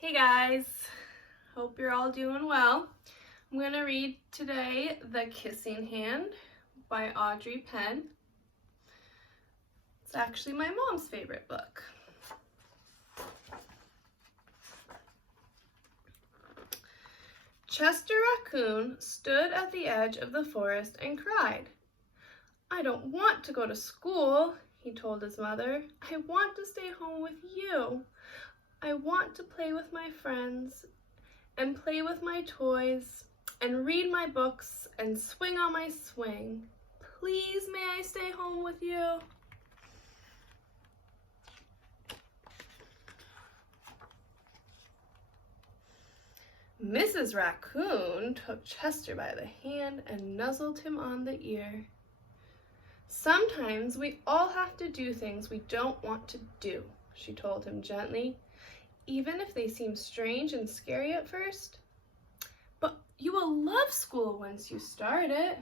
Hey guys, hope you're all doing well. I'm going to read today The Kissing Hand by Audrey Penn. It's actually my mom's favorite book. Chester Raccoon stood at the edge of the forest and cried. "I don't want to go to school," he told his mother. "I want to stay home with you. I want to play with my friends and play with my toys and read my books and swing on my swing. Please, may I stay home with you?" Mrs. Raccoon took Chester by the hand and nuzzled him on the ear. "Sometimes we all have to do things we don't want to do," she told him gently, "even if they seem strange and scary at first. But you will love school once you start it."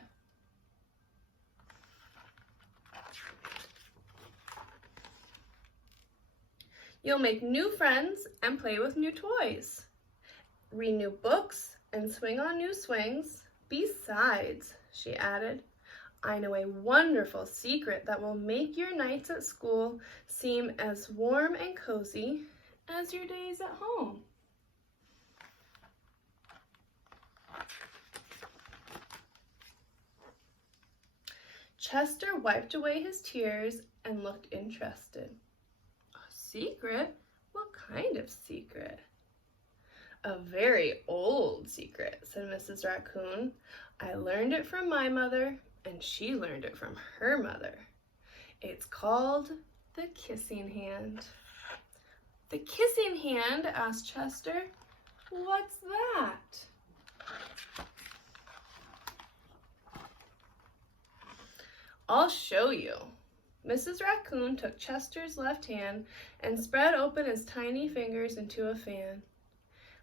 "You'll make new friends and play with new toys, read new books and swing on new swings. Besides," she added, "I know a wonderful secret that will make your nights at school seem as warm and cozy as your days at home." Chester wiped away his tears and looked interested. "A secret? What kind of secret?" "A very old secret," said Mrs. Raccoon. "I learned it from my mother, and she learned it from her mother. It's called the kissing hand." "The kissing hand?" asked Chester. "What's that?" "I'll show you." Mrs. Raccoon took Chester's left hand and spread open his tiny fingers into a fan.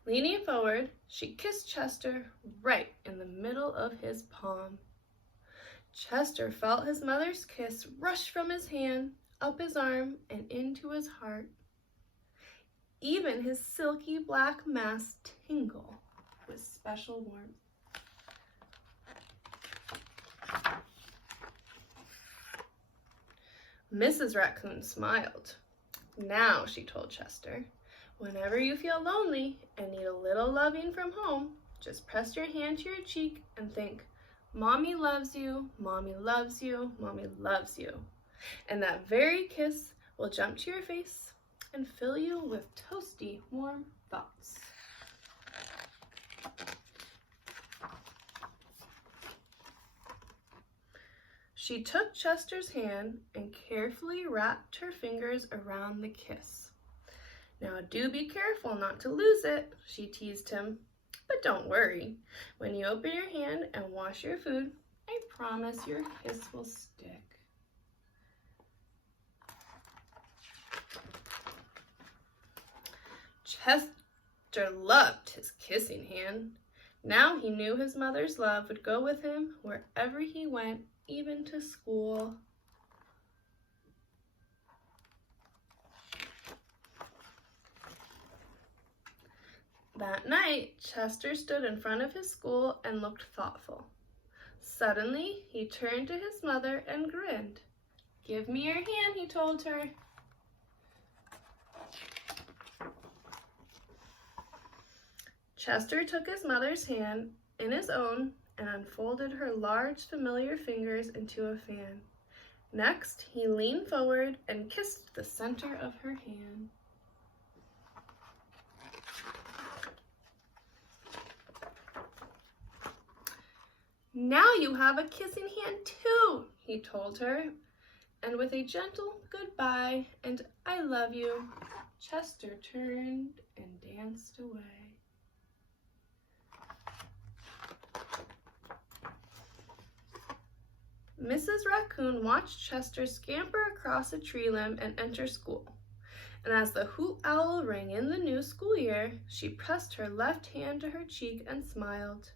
Leaning forward, she kissed Chester right in the middle of his palm. Chester felt his mother's kiss rush from his hand, up his arm, and into his heart. Even his silky black mask tingled with special warmth. Mrs. Raccoon smiled. "Now," she told Chester, "whenever you feel lonely and need a little loving from home, just press your hand to your cheek and think, 'Mommy loves you, Mommy loves you, Mommy loves you.' And that very kiss will jump to your face and fill you with toasty, warm thoughts." She took Chester's hand and carefully wrapped her fingers around the kiss. "Now do be careful not to lose it," she teased him. "But don't worry. When you open your hand and wash your food, I promise your kiss will stick." Chester loved his kissing hand. Now he knew his mother's love would go with him wherever he went, even to school. That night, Chester stood in front of his school and looked thoughtful. Suddenly, he turned to his mother and grinned. "Give me your hand," he told her. Chester took his mother's hand in his own and unfolded her large, familiar fingers into a fan. Next, he leaned forward and kissed the center of her hand. "Now you have a kissing hand too," he told her. And with a gentle goodbye and "I love you," Chester turned and danced away. Mrs. Raccoon watched Chester scamper across a tree limb and enter school. And as the hoot owl rang in the new school year, she pressed her left hand to her cheek and smiled.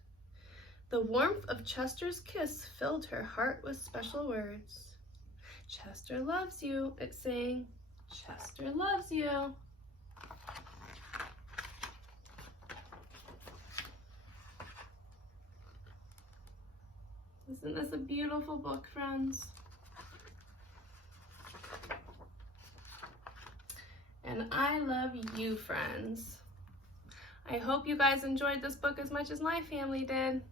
The warmth of Chester's kiss filled her heart with special words. "Chester loves you," it sang. "Chester loves you." Isn't this a beautiful book, friends? And I love you, friends. I hope you guys enjoyed this book as much as my family did.